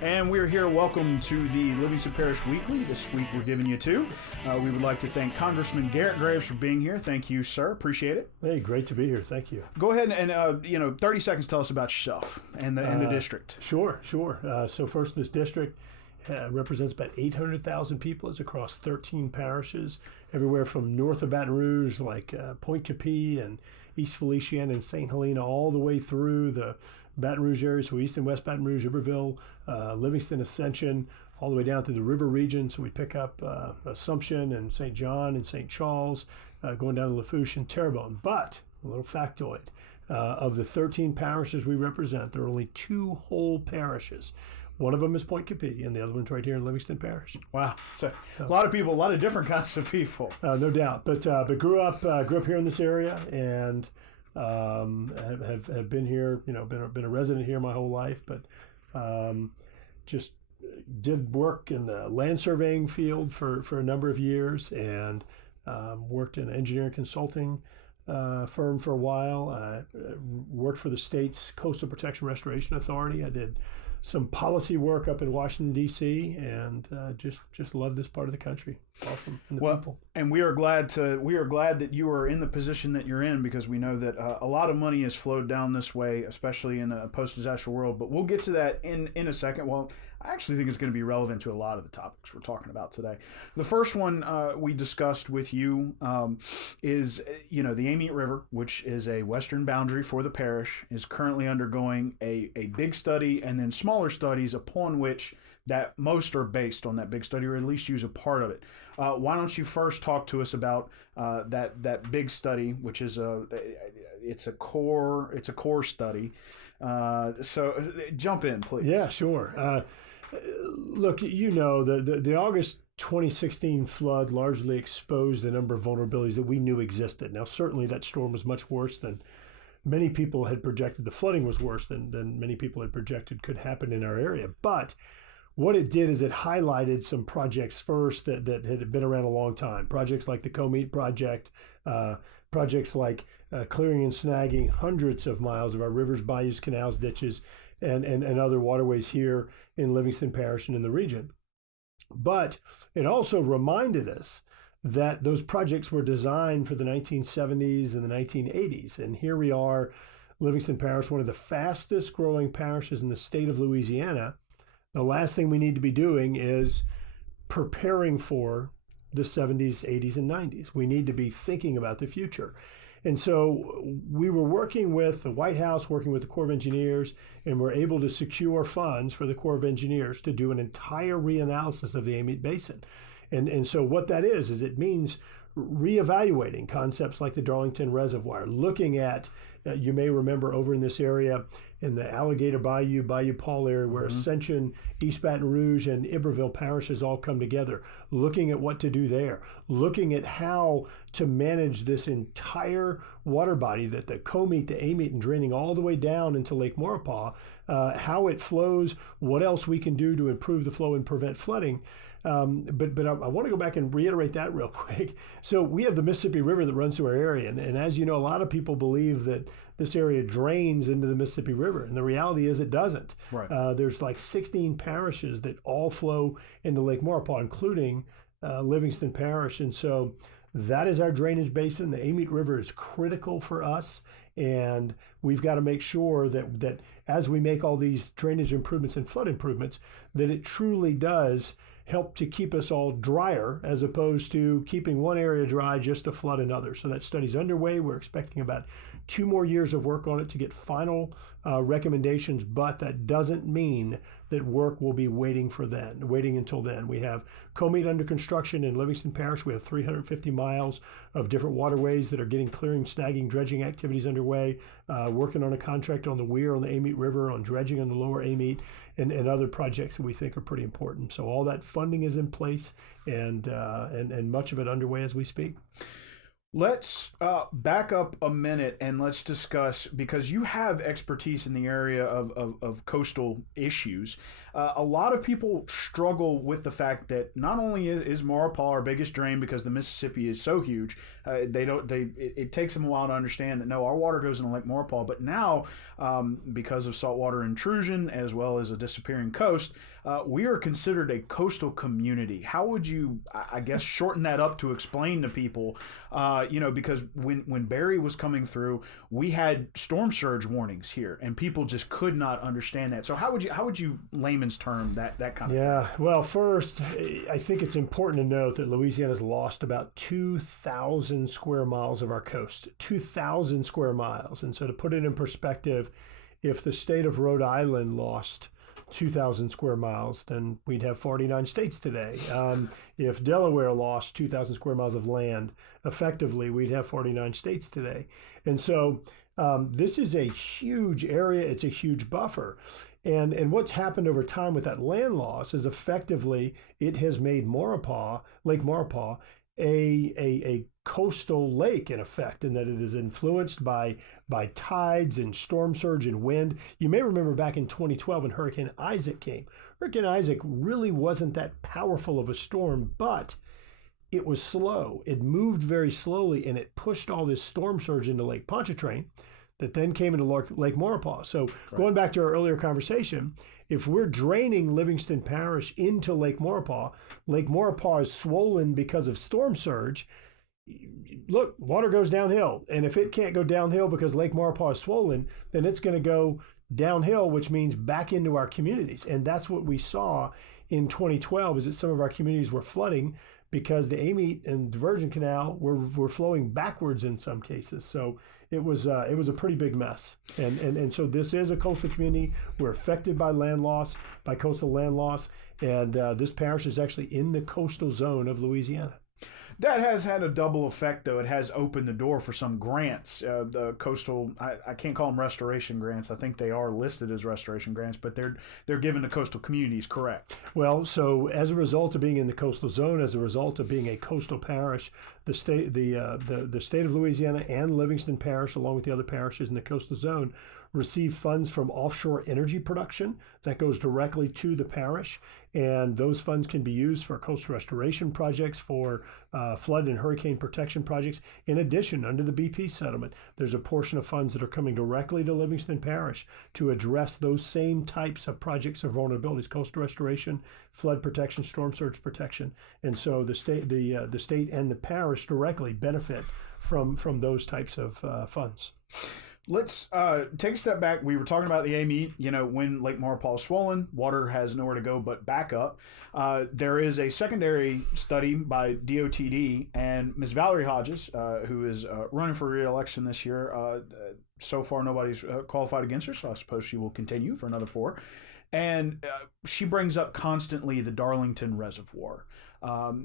And we're here. Welcome to the Livingston Parish Weekly. This week we're giving you two. We would like to thank Congressman Garrett Graves for being here. Thank you, sir. Appreciate it. Hey, great to be here. Thank you. Go ahead and 30 seconds. Tell us about yourself and the district. Sure. So first, this district represents about 800,000 people. It's across 13 parishes, everywhere from north of Baton Rouge, like Point Capee and East Feliciana and St. Helena, all the way through the Baton Rouge area, so East and West Baton Rouge, Iberville, Livingston, Ascension, all the way down to the river region. So we pick up Assumption and St. John and St. Charles, going down to Lafourche and Terrebonne. But, a little factoid, of the 13 parishes we represent, there are only 2 whole parishes. One of them is Point Capee, and the other one's right here in Livingston Parish. Wow, so a lot of people, a lot of different kinds of people. No doubt, but grew up here in this area, and have been here. Been a resident here my whole life, but just did work in the land surveying field for a number of years, and worked in an engineering consulting firm for a while. I worked for the state's Coastal Protection Restoration Authority. I did some policy work up in Washington, D.C., and just love this part of the country. Awesome. And the people. And we are glad that you are in the position that you're in, because we know that a lot of money has flowed down this way, especially in a post-disaster world. But we'll get to that in a second. Well, I actually think it's going to be relevant to a lot of the topics we're talking about today. The first one we discussed with you is, the Amite River, which is a western boundary for the parish, is currently undergoing a big study and then smaller studies upon which that most are based on that big study, or at least use a part of it. Why don't you first talk to us about that big study, which is a core study. So jump in, please. Yeah, sure. Look, the August 2016 flood largely exposed a number of vulnerabilities that we knew existed. Now, certainly that storm was much worse than many people had projected. The flooding was worse than many people had projected could happen in our area. But what it did is it highlighted some projects first that had been around a long time. Projects like the Comite project, projects like clearing and snagging hundreds of miles of our rivers, bayous, canals, ditches, and other waterways here in Livingston Parish and in the region. But it also reminded us that those projects were designed for the 1970s and the 1980s. And here we are, Livingston Parish, one of the fastest growing parishes in the state of Louisiana. The last thing we need to be doing is preparing for the 70s, 80s, and 90s. We need to be thinking about the future. And so we were working with the White House, working with the Corps of Engineers, and we're able to secure funds for the Corps of Engineers to do an entire reanalysis of the Amite Basin. And so what that is it means reevaluating concepts like the Darlington Reservoir, looking at, you may remember over in this area, in the Alligator Bayou, Bayou Paul area, where Ascension, East Baton Rouge, and Iberville parishes all come together, looking at what to do there, looking at how to manage this entire water body, that the Comite, the Amite, and draining all the way down into Lake Maurepas, how it flows, what else we can do to improve the flow and prevent flooding. But I want to go back and reiterate that real quick. So we have the Mississippi River that runs through our area. And as you know, a lot of people believe that this area drains into the Mississippi River. And the reality is it doesn't. Right. There's like 16 parishes that all flow into Lake Maurepas, including Livingston Parish. And so that is our drainage basin. The Amite River is critical for us. And we've got to make sure that as we make all these drainage improvements and flood improvements, that it truly does help to keep us all drier, as opposed to keeping one area dry just to flood another. So that study's underway. We're expecting about 2 more years of work on it to get final recommendations, but that doesn't mean that work will be waiting until then. We have Comite under construction in Livingston Parish. We have 350 miles of different waterways that are getting clearing, snagging, dredging activities underway, working on a contract on the weir on the Amite River, on dredging on the lower Amite, and other projects that we think are pretty important. So all that funding is in place, and much of it underway as we speak. Let's back up a minute and let's discuss, because you have expertise in the area of coastal issues. A lot of people struggle with the fact that not only is Maurepas our biggest drain because the Mississippi is so huge, it takes them a while to understand that no, our water goes into Lake Maurepas, but now because of saltwater intrusion as well as a disappearing coast, we are considered a coastal community. How would you, I guess, shorten that up to explain to people? Because when Barry was coming through, we had storm surge warnings here, and people just could not understand that. So how would you layman's term that kind of thing? Yeah, well, first, I think it's important to note that Louisiana's lost about 2,000 square miles of our coast, 2,000 square miles. And so to put it in perspective, if the state of Rhode Island lost 2,000 square miles, then we'd have 49 states today. If Delaware lost 2,000 square miles of land, effectively, we'd have 49 states today. And so this is a huge area. It's a huge buffer. And what's happened over time with that land loss is effectively it has made Lake Maurepas, a coastal lake in effect, in that it is influenced by tides and storm surge and wind. You may remember back in 2012 when Hurricane Isaac came. Hurricane Isaac really wasn't that powerful of a storm, but it was slow. It moved very slowly, and it pushed all this storm surge into Lake Pontchartrain that then came into Lake Maurepas. So going back to our earlier conversation, if we're draining Livingston Parish into Lake Maurepas is swollen because of storm surge. Look, water goes downhill. And if it can't go downhill because Lake Maurepas is swollen, then it's going to go downhill, which means back into our communities. And that's what we saw in 2012, is that some of our communities were flooding because the Amite and Diversion Canal were flowing backwards in some cases. So it was a pretty big mess. And so this is a coastal community. We're affected by coastal land loss. And this parish is actually in the coastal zone of Louisiana. That has had a double effect, though. It has opened the door for some grants. The coastal, I can't call them restoration grants. I think they are listed as restoration grants, but they're given to coastal communities, correct? Well, so as a result of being in the coastal zone, as a result of being a coastal parish, the state of Louisiana and Livingston Parish, along with the other parishes in the coastal zone, receive funds from offshore energy production that goes directly to the parish, and those funds can be used for coastal restoration projects, for flood and hurricane protection projects. In addition, under the BP settlement, there's a portion of funds that are coming directly to Livingston Parish to address those same types of projects or vulnerabilities: coastal restoration, flood protection, storm surge protection. And so the state and the parish directly benefit from those types of funds. Let's take a step back. We were talking about the Amite. When Lake Maurepas is swollen, water has nowhere to go but back up. There is a secondary study by DOTD, and Ms. Valerie Hodges, who is running for re-election this year. So far, nobody's qualified against her, so I suppose she will continue for another 4. And she brings up constantly the Darlington Reservoir.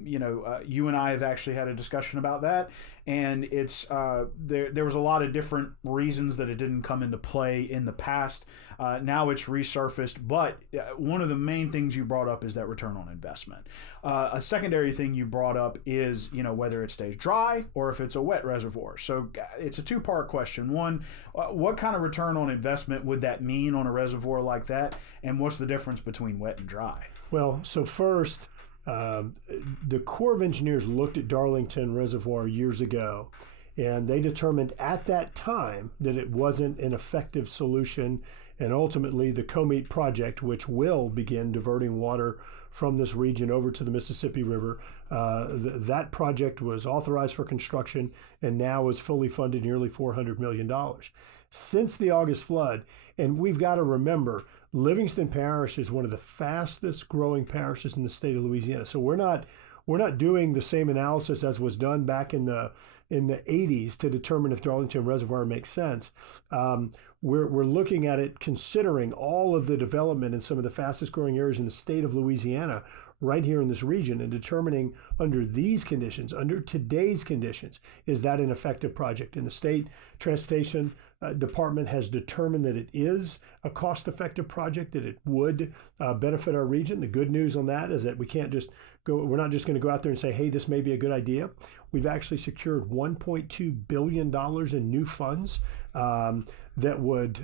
You and I have actually had a discussion about that, and it's there was a lot of different reasons that it didn't come into play in the past. Now it's resurfaced, but one of the main things you brought up is that return on investment. A secondary thing you brought up is whether it stays dry or if it's a wet reservoir. So it's a 2-part question. One, what kind of return on investment would that mean on a reservoir like that, and what's the difference between wet and dry? Well, so first, the Corps of Engineers looked at Darlington Reservoir years ago, and they determined at that time that it wasn't an effective solution. And ultimately, the COMET project, which will begin diverting water from this region over to the Mississippi River, that project was authorized for construction and now is fully funded, nearly $400 million. Since the August flood, and we've got to remember, Livingston Parish is one of the fastest growing parishes in the state of Louisiana. So we're not doing the same analysis as was done back in the 80s to determine if Darlington Reservoir makes sense. We're looking at it considering all of the development in some of the fastest growing areas in the state of Louisiana right here in this region, and determining under these conditions, under today's conditions, is that an effective project? And the state transportation department has determined that it is a cost-effective project, that it would benefit our region. The good news on that is that we're not just going to go out there and say, hey, this may be a good idea. we've actually secured $1.2 billion in new funds that would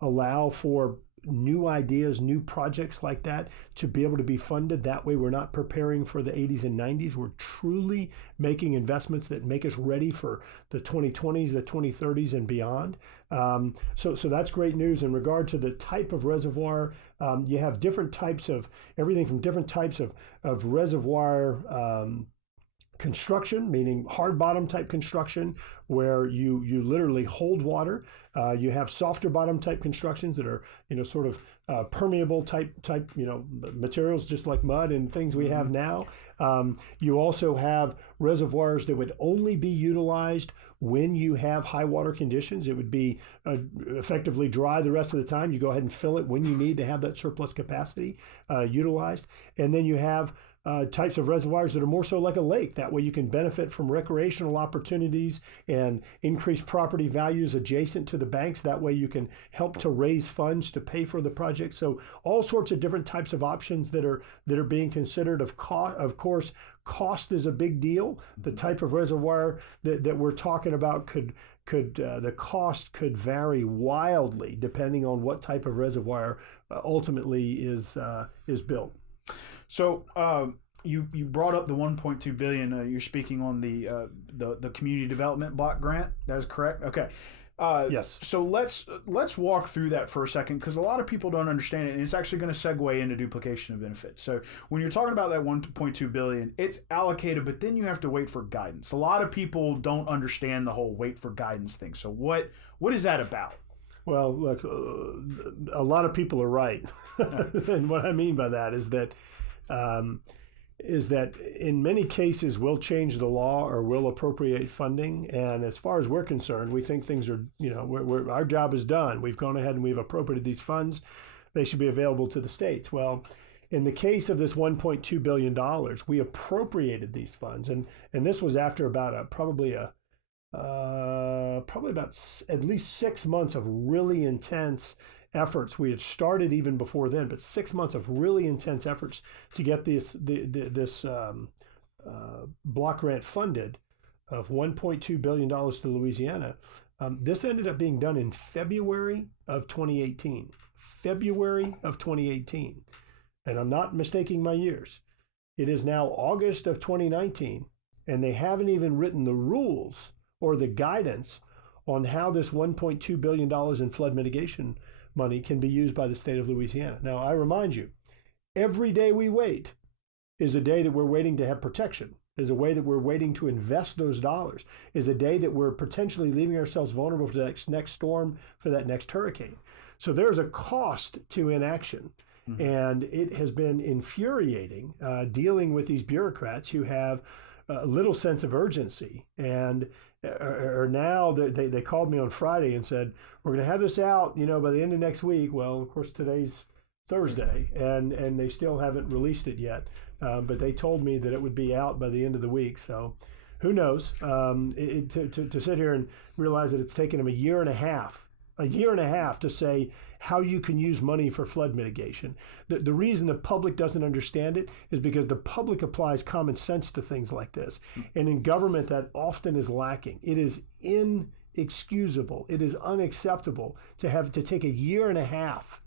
allow for new ideas, new projects like that to be able to be funded. That way we're not preparing for the 80s and 90s. We're truly making investments that make us ready for the 2020s, the 2030s and beyond. So that's great news. In regard to the type of reservoir, you have different types of, everything from different types of reservoir construction, meaning hard bottom type construction, where you literally hold water. You have softer bottom type constructions that are, sort of permeable type, materials, just like mud and things we have now. You also have reservoirs that would only be utilized when you have high water conditions. It would be effectively dry the rest of the time. You go ahead and fill it when you need to have that surplus capacity utilized. And then you have types of reservoirs that are more so like a lake. That way you can benefit from recreational opportunities and increase property values adjacent to the banks. That way you can help to raise funds to pay for the project. So all sorts of different types of options that are being considered. Of course, cost is a big deal. The type of reservoir that we're talking about the cost could vary wildly depending on what type of reservoir ultimately is built. So you brought up the 1.2 billion. You're speaking on the community development block grant. That is correct. Okay. Yes. So let's walk through that for a second, because a lot of people don't understand it, and it's actually going to segue into duplication of benefits. So when you're talking about that 1.2 billion, it's allocated, but then you have to wait for guidance. A lot of people don't understand the whole wait for guidance thing. So what is that about? Well, look, a lot of people are right, and what I mean by that is that in many cases we'll change the law or we'll appropriate funding, and as far as we're concerned, we think things are, our job is done. We've gone ahead and we've appropriated these funds. They should be available to the states. Well, in the case of this $1.2 billion, we appropriated these funds, and this was after about probably about at least 6 months of really intense efforts. We had started even before then, but 6 months of really intense efforts to get this block grant funded of $1.2 billion to Louisiana. This ended up being done in February of 2018. February of 2018. And I'm not mistaking my years. It is now August of 2019, and they haven't even written the rules or the guidance on how this $1.2 billion in flood mitigation money can be used by the state of Louisiana. Now, I remind you, every day we wait is a day that we're waiting to have protection, is a way that we're waiting to invest those dollars, is a day that we're potentially leaving ourselves vulnerable for that next storm, for that next hurricane. So there's a cost to inaction. Mm-hmm. And it has been infuriating dealing with these bureaucrats who have little sense of urgency, and are now they called me on Friday and said, we're going to have this out, by the end of next week. Well, of course, today's Thursday, and they still haven't released it yet. But they told me that it would be out by the end of the week. So who knows? To sit here and realize that it's taken them a year and a half to say how you can use money for flood mitigation. The reason the public doesn't understand it is because the public applies common sense to things like this. And in government, that often is lacking. It is inexcusable. It is unacceptable to have to take a year and a half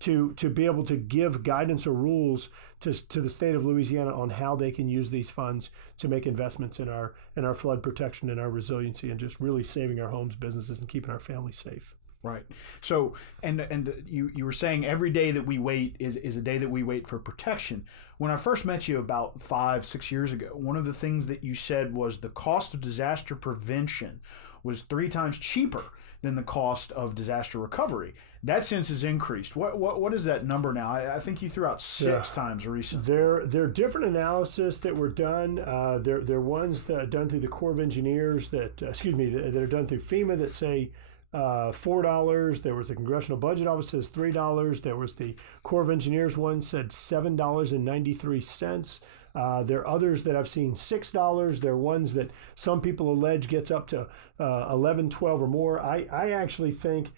to be able to give guidance or rules to the state of Louisiana on how they can use these funds to make investments in our flood protection and our resiliency, and just really saving our homes, businesses, and keeping our families safe. Right. So, and you were saying every day that we wait is a day that we wait for protection. When I first met you about 5-6 years ago, one of the things that you said was the cost of disaster prevention was 3 times cheaper than the cost of disaster recovery. That since has increased. What is that number now? I think you threw out 6 times recently. There are different analysis that were done. There are ones that are done through the Corps of Engineers that are done through FEMA that say $4. There was the Congressional Budget Office says $3. There was the Corps of Engineers one said $7.93. There are others that I've seen $6. There are ones that some people allege gets up to 11, 12 or more. I actually think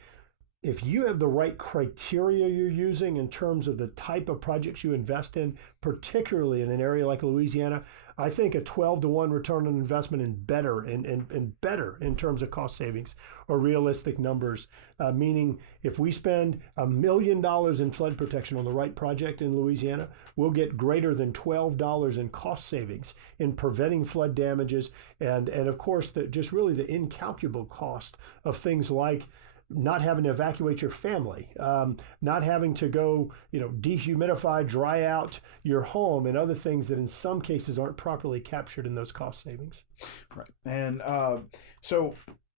if you have the right criteria you're using in terms of the type of projects you invest in, particularly in an area like Louisiana, I think a 12-to-1 return on investment and better in terms of cost savings are realistic numbers, meaning if we spend $1 million in flood protection on the right project in Louisiana, we'll get greater than $12 in cost savings in preventing flood damages and of course, just really the incalculable cost of things like not having to evacuate your family, not having to go, dehumidify, dry out your home, and other things that in some cases aren't properly captured in those cost savings. Right. And so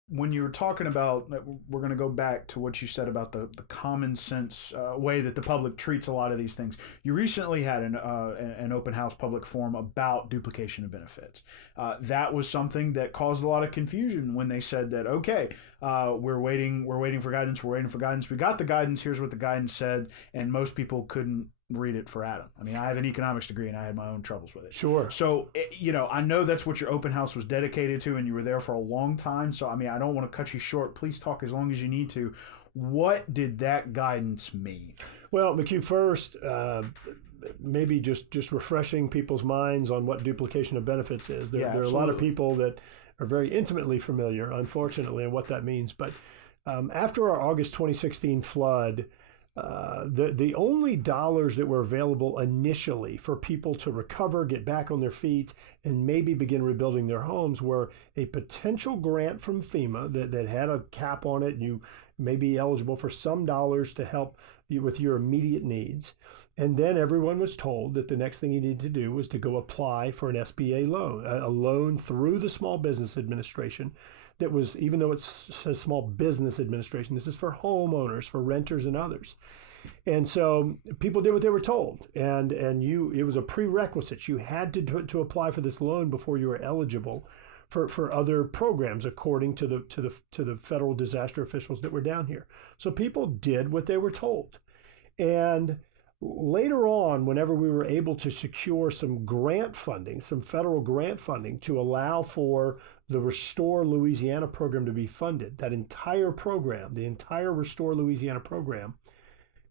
when you were talking about, we're going to go back to what you said about the common sense way that the public treats a lot of these things. You recently had an open house public forum about duplication of benefits. That was something that caused a lot of confusion when they said that, okay, we're waiting for guidance. We got the guidance. Here's what the guidance said. And most people couldn't read it for Adam. I mean, I have an economics degree and I had my own troubles with it. Sure. So, I know that's what your open house was dedicated to and you were there for a long time. So, I mean, I don't want to cut you short. Please talk as long as you need to. What did that guidance mean? Well, McHugh, first, maybe just refreshing people's minds on what duplication of benefits is. There are a lot of people that are very intimately familiar, unfortunately, on what that means. But after our August 2016 flood, the only dollars that were available initially for people to recover, get back on their feet, and maybe begin rebuilding their homes were a potential grant from FEMA that had a cap on it, and you may be eligible for some dollars to help you with your immediate needs. And then everyone was told that the next thing you needed to do was to go apply for an SBA loan, a loan through the Small Business Administration. That was, even though it says Small Business Administration, this is for homeowners, for renters and others. And so people did what they were told. And it was a prerequisite. You had to apply for this loan before you were eligible for other programs, according to the federal disaster officials that were down here. So people did what they were told. And later on, whenever we were able to secure some grant funding, some federal grant funding to allow for the Restore Louisiana program to be funded, that entire program, the entire Restore Louisiana program,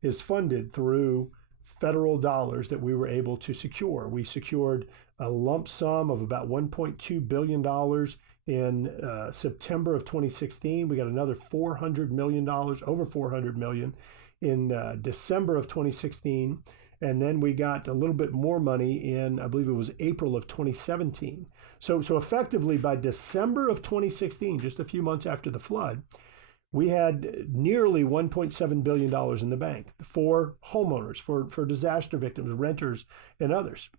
is funded through federal dollars that we were able to secure. We secured a lump sum of about $1.2 billion in September of 2016. We got another $400 million, over $400 million in December of 2016. And then we got a little bit more money in, I believe it was April of 2017. So effectively by December of 2016, just a few months after the flood, we had nearly $1.7 billion in the bank for homeowners, for disaster victims, renters, and others.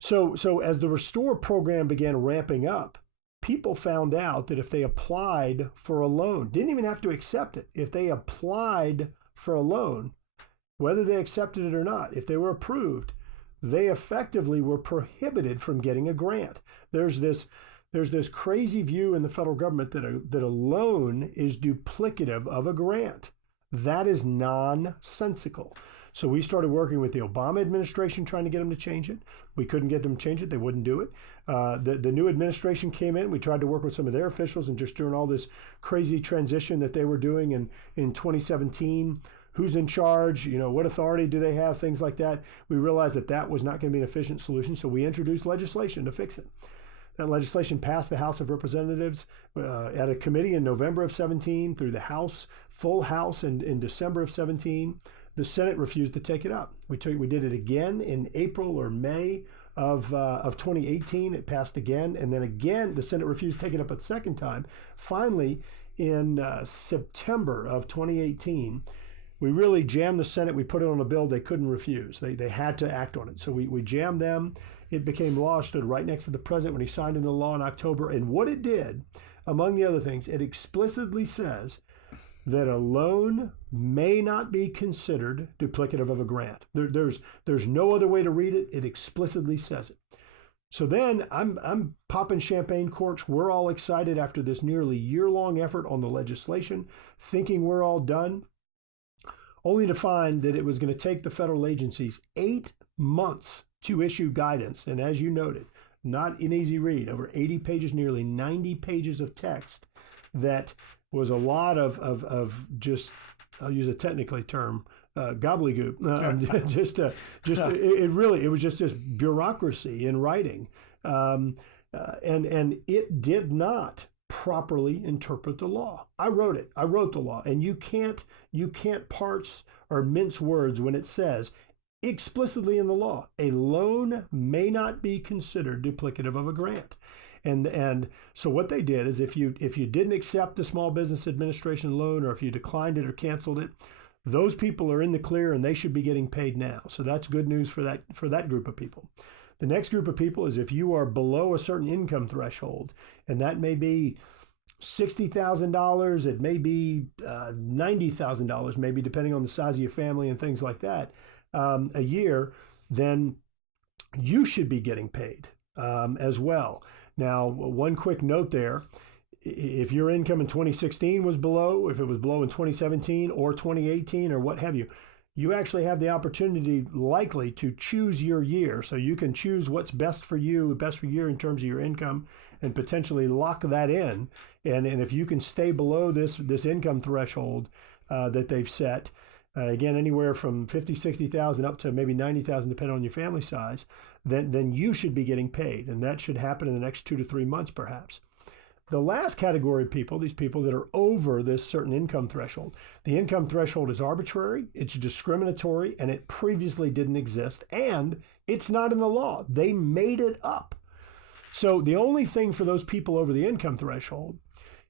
So as the Restore program began ramping up, people found out that if they applied for a loan, didn't even have to accept it, if they applied for a loan, whether they accepted it or not, if they were approved, they effectively were prohibited from getting a grant. There's this crazy view in the federal government that a loan is duplicative of a grant. That is nonsensical. So we started working with the Obama administration trying to get them to change it. We couldn't get them to change it. They wouldn't do it. The new administration came in. We tried to work with some of their officials and just during all this crazy transition that they were doing in 2017. Who's in charge? What authority do they have? Things like that. We realized that was not going to be an efficient solution. So we introduced legislation to fix it. That legislation passed the House of Representatives at a committee in November of 17 through the House, full House in December of 17. The Senate refused to take it up. We did it again in April or May of 2018. It passed again. And then again, the Senate refused to take it up a second time. Finally, in September of 2018, we really jammed the Senate. We put it on a bill they couldn't refuse. They had to act on it. So we jammed them. It became law, stood right next to the president when he signed into law in October. And what it did, among the other things, it explicitly says that a loan may not be considered duplicative of a grant. There's no other way to read it. It explicitly says it. So then I'm popping champagne corks. We're all excited after this nearly year-long effort on the legislation, thinking we're all done, only to find that it was going to take the federal agencies 8 months to issue guidance. And as you noted, not an easy read, over 80 pages, nearly 90 pages of text that was a lot of just, I'll use a technically term, gobbledygook. It was just this bureaucracy in writing, and it did not properly interpret the law. I wrote it. I wrote the law, and you can't parse or mince words when it says explicitly in the law, a loan may not be considered duplicative of a grant. And so what they did is if you didn't accept the Small Business Administration loan, or if you declined it or canceled it, those people are in the clear and they should be getting paid now. So that's good news for that group of people. The next group of people is if you are below a certain income threshold, and that may be $60,000, it may be $90,000, maybe depending on the size of your family and things like that, a year, then you should be getting paid as well. Now, one quick note there, if your income in 2016 was below, if it was below in 2017 or 2018 or what have you, you actually have the opportunity likely to choose your year. So you can choose what's best for you in terms of your income, and potentially lock that in. And if you can stay below this income threshold that they've set, again, anywhere from 50, 60,000 up to maybe 90,000, depending on your family size, then you should be getting paid. And that should happen in the next 2 to 3 months, perhaps. The last category of people, these people that are over this certain income threshold, the income threshold is arbitrary, it's discriminatory, and it previously didn't exist, and it's not in the law. They made it up. So the only thing for those people over the income threshold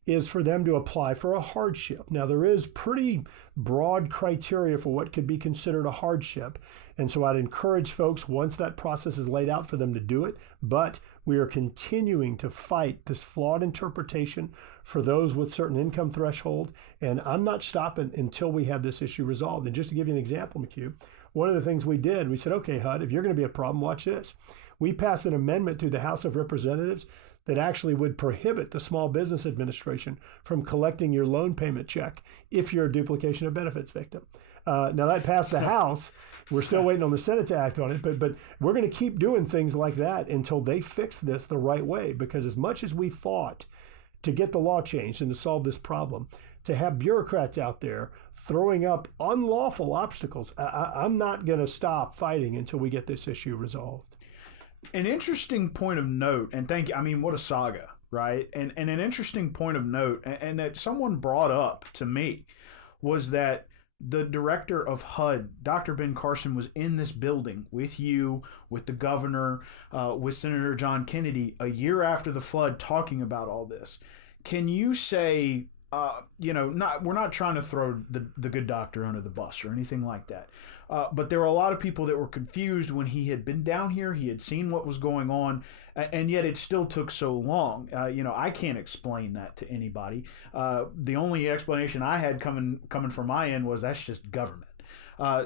is for them to apply for a hardship. Now, there is pretty broad criteria for what could be considered a hardship. And so I'd encourage folks, once that process is laid out, for them to do it. But we are continuing to fight this flawed interpretation for those with certain income threshold. And I'm not stopping until we have this issue resolved. And just to give you an example, McHugh, one of the things we did, we said, okay, HUD, if you're going to be a problem, watch this. We passed an amendment through the House of Representatives that actually would prohibit the Small Business Administration from collecting your loan payment check if you're a duplication of benefits victim. Now that passed the House. We're still waiting on the Senate to act on it, but we're going to keep doing things like that until they fix this the right way, because as much as we fought to get the law changed and to solve this problem, to have bureaucrats out there throwing up unlawful obstacles, I'm not going to stop fighting until we get this issue resolved. An interesting point of note, and thank you, I mean, what a saga, right? And an interesting point of note, and that someone brought up to me, was that the director of HUD, Dr. Ben Carson, was in this building with you, with the governor, with Senator John Kennedy, a year after the flood, talking about all this. Can you say, we're not trying to throw the good doctor under the bus or anything like that. But there were a lot of people that were confused when he had been down here. He had seen what was going on, and yet it still took so long. I can't explain that to anybody. The only explanation I had coming from my end was that's just government.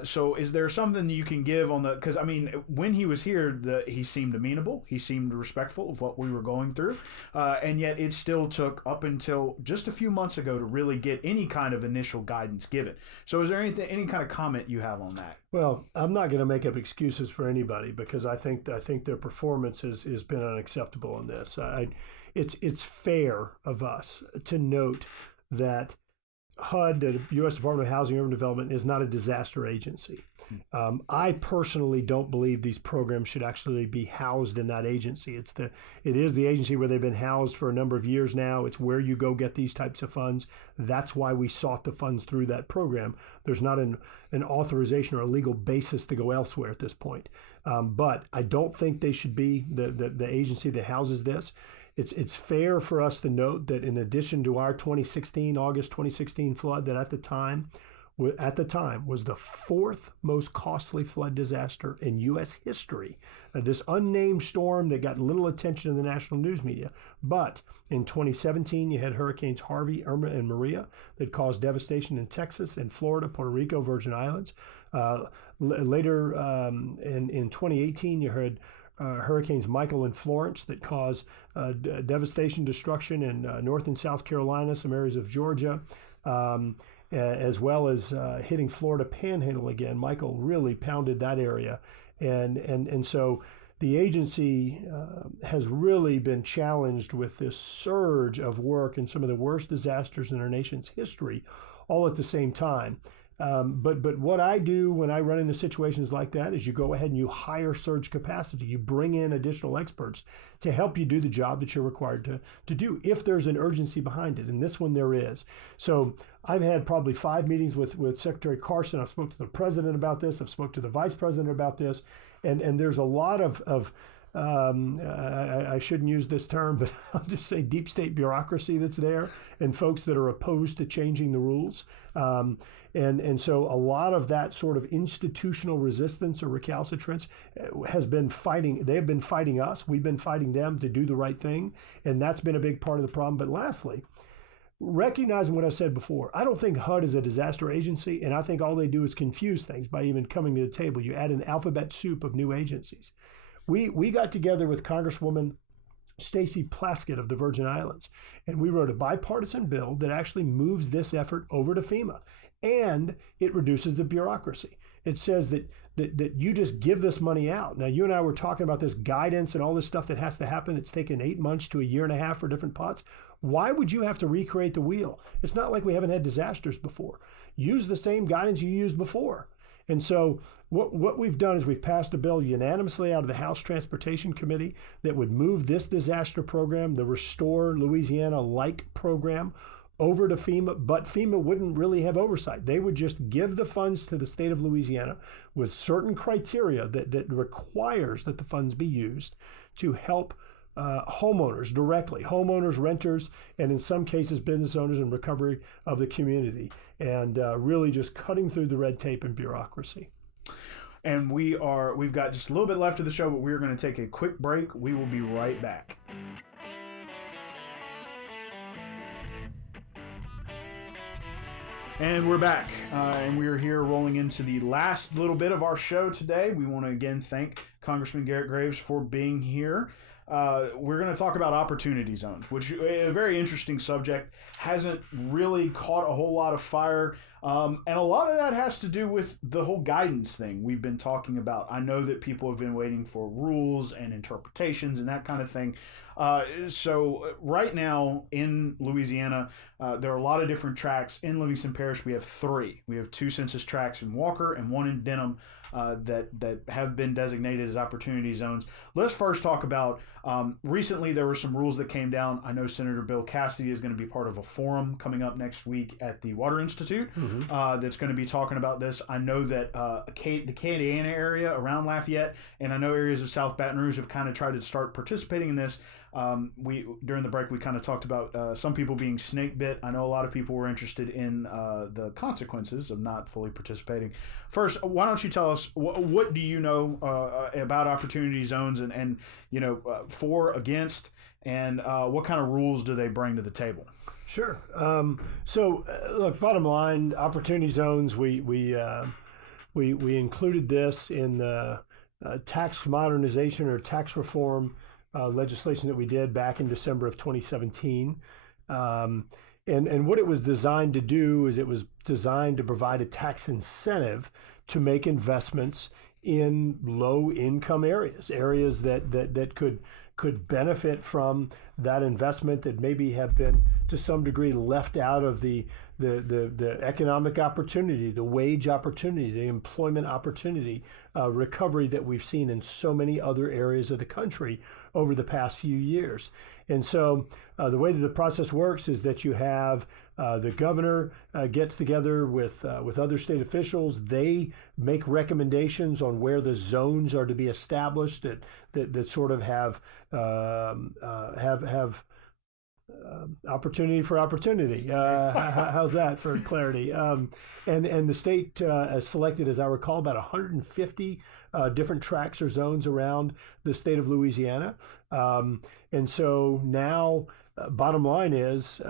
So is there something you can give on because I mean, when he was here, he seemed amenable, he seemed respectful of what we were going through, and yet it still took up until just a few months ago to really get any kind of initial guidance given. So is there any kind of comment you have on that? Well, I'm not going to make up excuses for anybody, because I think their performance has been unacceptable in this. It's fair of us to note that HUD, the U.S. Department of Housing and Urban Development, is not a disaster agency. I personally don't believe these programs should actually be housed in that agency. It is the agency where they've been housed for a number of years now. It's where you go get these types of funds. That's why we sought the funds through that program. There's not an authorization or a legal basis to go elsewhere at this point. But I don't think they should be the agency that houses this. It's fair for us to note that in addition to our August 2016 flood, that at the time was the fourth most costly flood disaster in U.S. history. This unnamed storm that got little attention in the national news media. But in 2017, you had Hurricanes Harvey, Irma, and Maria that caused devastation in Texas and Florida, Puerto Rico, Virgin Islands. Later in 2018, you had Hurricanes Michael and Florence that caused devastation, destruction in North and South Carolina, some areas of Georgia, as well as hitting Florida Panhandle again. Michael really pounded that area, and so the agency has really been challenged with this surge of work and some of the worst disasters in our nation's history, all at the same time. But what I do when I run into situations like that is you go ahead and you hire surge capacity. You bring in additional experts to help you do the job that you're required to do if there's an urgency behind it. And this one there is. So I've had probably 5 meetings with Secretary Carson. I've spoke to the president about this. I've spoke to the vice president about this. And there's a lot of I shouldn't use this term, but I'll just say deep state bureaucracy that's there and folks that are opposed to changing the rules. And so a lot of that sort of institutional resistance or recalcitrance has been fighting. They have been fighting us. We've been fighting them to do the right thing. And that's been a big part of the problem. But lastly, recognizing what I said before, I don't think HUD is a disaster agency, and I think all they do is confuse things by even coming to the table. You add an alphabet soup of new agencies. We got together with Congresswoman Stacey Plaskett of the Virgin Islands, and we wrote a bipartisan bill that actually moves this effort over to FEMA, and it reduces the bureaucracy. It says that you just give this money out. Now, you and I were talking about this guidance and all this stuff that has to happen. It's taken 8 months to a year and a half for different pots. Why would you have to recreate the wheel? It's not like we haven't had disasters before. Use the same guidance you used before. And so what we've done is we've passed a bill unanimously out of the House Transportation Committee that would move this disaster program, the Restore Louisiana-like program, over to FEMA, but FEMA wouldn't really have oversight. They would just give the funds to the state of Louisiana with certain criteria that requires that the funds be used to help homeowners directly, homeowners, renters, and in some cases business owners in recovery of the community, and really just cutting through the red tape and bureaucracy. And we've got just a little bit left of the show, but we're going to take a quick break. We will be right back. And we're back, and we're here rolling into the last little bit of our show today. We want to again thank Congressman Garrett Graves for being here. We're going to talk about opportunity zones, which is a very interesting subject, hasn't really caught a whole lot of fire. And a lot of that has to do with the whole guidance thing we've been talking about. I know that people have been waiting for rules and interpretations and that kind of thing. So right now in Louisiana, there are a lot of different tracts. In Livingston Parish, we have 3. We have 2 census tracts in Walker and 1 in Denham that have been designated as opportunity zones. Let's first talk about recently there were some rules that came down. I know Senator Bill Cassidy is going to be part of a forum coming up next week at the Water Institute that's going to be talking about this. I know that the Acadiana area around Lafayette, and I know areas of South Baton Rouge have kind of tried to start participating in this. During the break, we kind of talked about some people being snake bit. I know a lot of people were interested in the consequences of not fully participating. First, why don't you tell us what do you know about opportunity zones and for, against, and what kind of rules do they bring to the table? Sure. So look, bottom line, opportunity zones. We included this in the tax modernization or tax reform legislation that we did back in December of 2017. And what it was designed to do is it was designed to provide a tax incentive to make investments in low income areas that could benefit from that investment that maybe have been to some degree left out of the economic opportunity, the wage opportunity, the employment opportunity recovery that we've seen in so many other areas of the country over the past few years. And so the way that the process works is that you have the governor gets together with other state officials. They make recommendations on where the zones are to be established that sort of have opportunity for opportunity. How's that for clarity? And the state selected, as I recall, about 150 different tracts or zones around the state of Louisiana. And so now, bottom line is,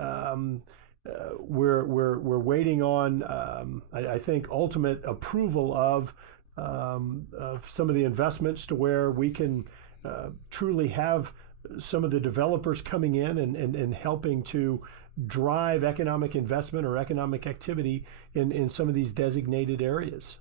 we're waiting on, I think, ultimate approval of some of the investments to where we can truly have some of the developers coming in and helping to drive economic investment or economic activity in some of these designated areas.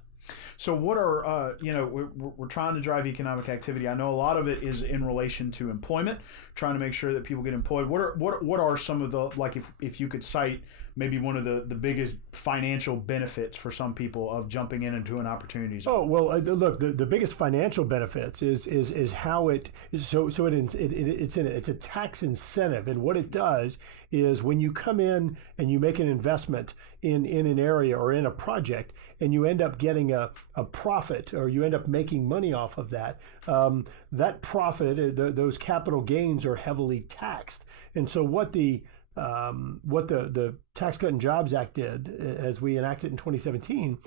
So what are, we're trying to drive economic activity. I know a lot of it is in relation to employment, trying to make sure that people get employed. What are some of the, like if you could cite maybe one of the biggest financial benefits for some people of jumping into an opportunity zone. Oh well, look, the biggest financial benefits is how it is. So it's a tax incentive, and what it does is when you come in and you make an investment in an area or in a project, and you end up getting a profit, or you end up making money off of that, that profit, those capital gains are heavily taxed. And so what the Tax Cut and Jobs Act did, as we enacted in 2017,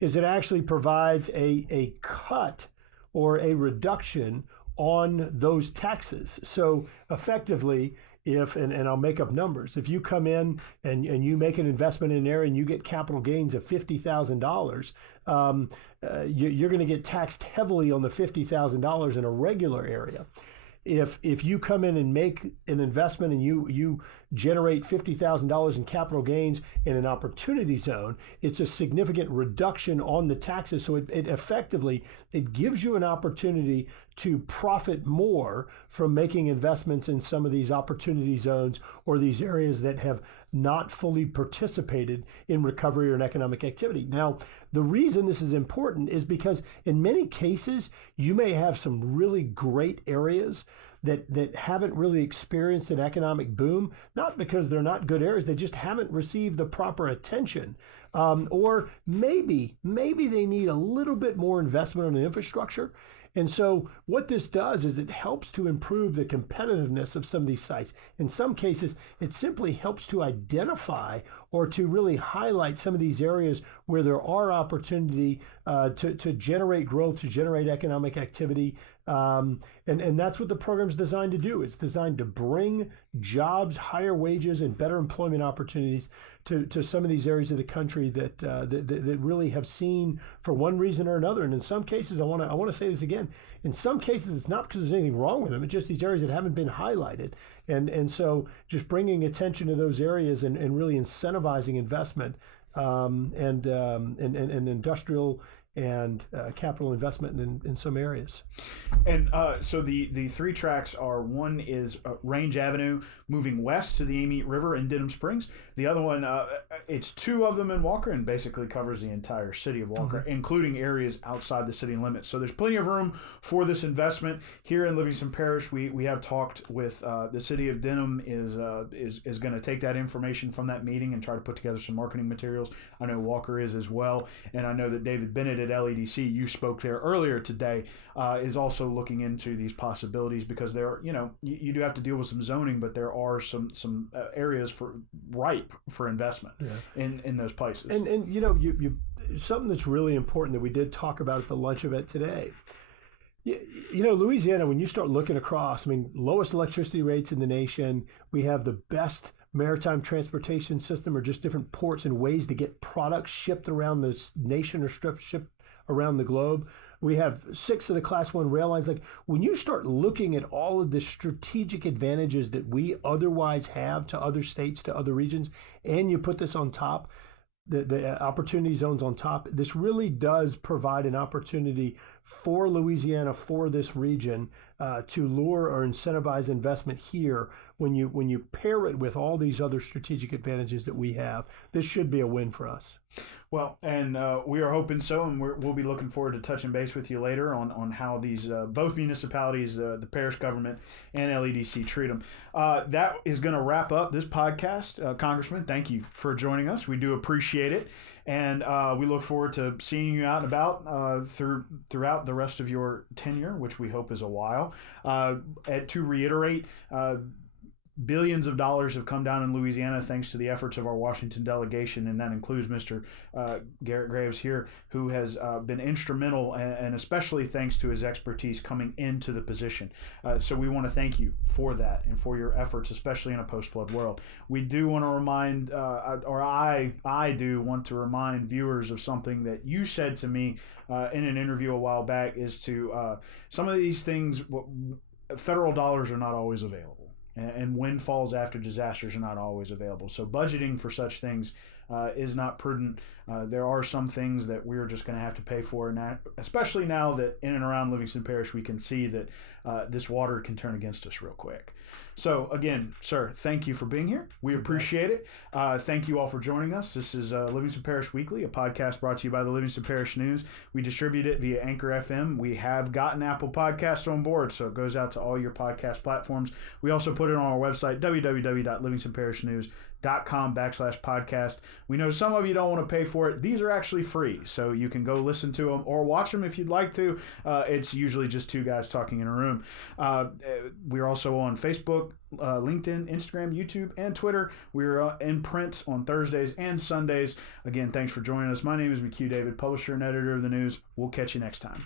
is it actually provides a cut or a reduction on those taxes. So effectively, and I'll make up numbers, if you come in and you make an investment in an area and you get capital gains of $50,000, you're going to get taxed heavily on the $50,000 in a regular area. If you come in and make an investment and you generate $50,000 in capital gains in an opportunity zone, it's a significant reduction on the taxes. So it effectively, it gives you an opportunity to profit more from making investments in some of these opportunity zones or these areas that have not fully participated in recovery or in economic activity. Now, the reason this is important is because in many cases, you may have some really great areas that haven't really experienced an economic boom, not because they're not good areas, they just haven't received the proper attention. Or maybe they need a little bit more investment on the infrastructure. And so what this does is it helps to improve the competitiveness of some of these sites. In some cases, it simply helps to identify or to really highlight some of these areas where there are opportunity to generate growth, to generate economic activity. And that's what the program is designed to do. It's designed to bring jobs, higher wages, and better employment opportunities to some of these areas of the country that really have seen, for one reason or another. And in some cases, I want to say this again. In some cases, it's not because there's anything wrong with them. It's just these areas that haven't been highlighted. And so just bringing attention to those areas and really incentivizing investment and industrial and capital investment in some areas. And so the three tracks are, one is Range Avenue moving west to the Amite River in Denham Springs. The other one, it's two of them in Walker and basically covers the entire city of Walker, including areas outside the city limits. So there's plenty of room for this investment. Here in Livingston Parish, we have talked with the city of Denham is going to take that information from that meeting and try to put together some marketing materials. I know Walker is as well. And I know that David Bennett at LEDC, you spoke there earlier today, is also looking into these possibilities, because there are, you do have to deal with some zoning, but there are some areas ripe for investment in those places. And you something that's really important that we did talk about at the lunch event today. Louisiana, when you start looking across, lowest electricity rates in the nation, we have the best maritime transportation system, or just different ports and ways to get products shipped around the nation or shipped around the globe. We have 6 of the Class 1 rail lines. Like, when you start looking at all of the strategic advantages that we otherwise have to other states, to other regions, and you put this on top, the opportunity zones on top, this really does provide an opportunity for Louisiana, for this region, to lure or incentivize investment here. When you pair it with all these other strategic advantages that we have, this should be a win for us. Well, and we are hoping so, and we'll be looking forward to touching base with you later on how these both municipalities, the parish government and LEDC, treat them. That is going to wrap up this podcast. Congressman, thank you for joining us. We do appreciate it, and we look forward to seeing you out and about throughout the rest of your tenure, which we hope is a while. To reiterate, billions of dollars have come down in Louisiana thanks to the efforts of our Washington delegation, and that includes Mr. Garrett Graves here, who has been instrumental, and especially thanks to his expertise coming into the position. So we want to thank you for that and for your efforts, especially in a post-flood world. We do want to remind, or I do want to remind viewers of something that you said to me in an interview a while back, is to some of these things, federal dollars are not always available. And windfalls after disasters are not always available. So budgeting for such things is not prudent. There are some things that we're just going to have to pay for, and especially now that in and around Livingston Parish we can see that this water can turn against us real quick. So, again, sir, thank you for being here. We appreciate it. Thank you all for joining us. This is Livingston Parish Weekly, a podcast brought to you by the Livingston Parish News. We distribute it via Anchor FM. We have gotten Apple Podcasts on board, so it goes out to all your podcast platforms. We also put it on our website, www.livingstonparishnews.com/podcast. We know some of you don't want to pay for it. These are actually free, so you can go listen to them or watch them if you'd like to. It's usually just two guys talking in a room. We're also on Facebook, LinkedIn, Instagram, YouTube, and Twitter. We're in print on Thursdays and Sundays. Again, thanks for joining us. My name is McHugh David, publisher and editor of the news. We'll catch you next time.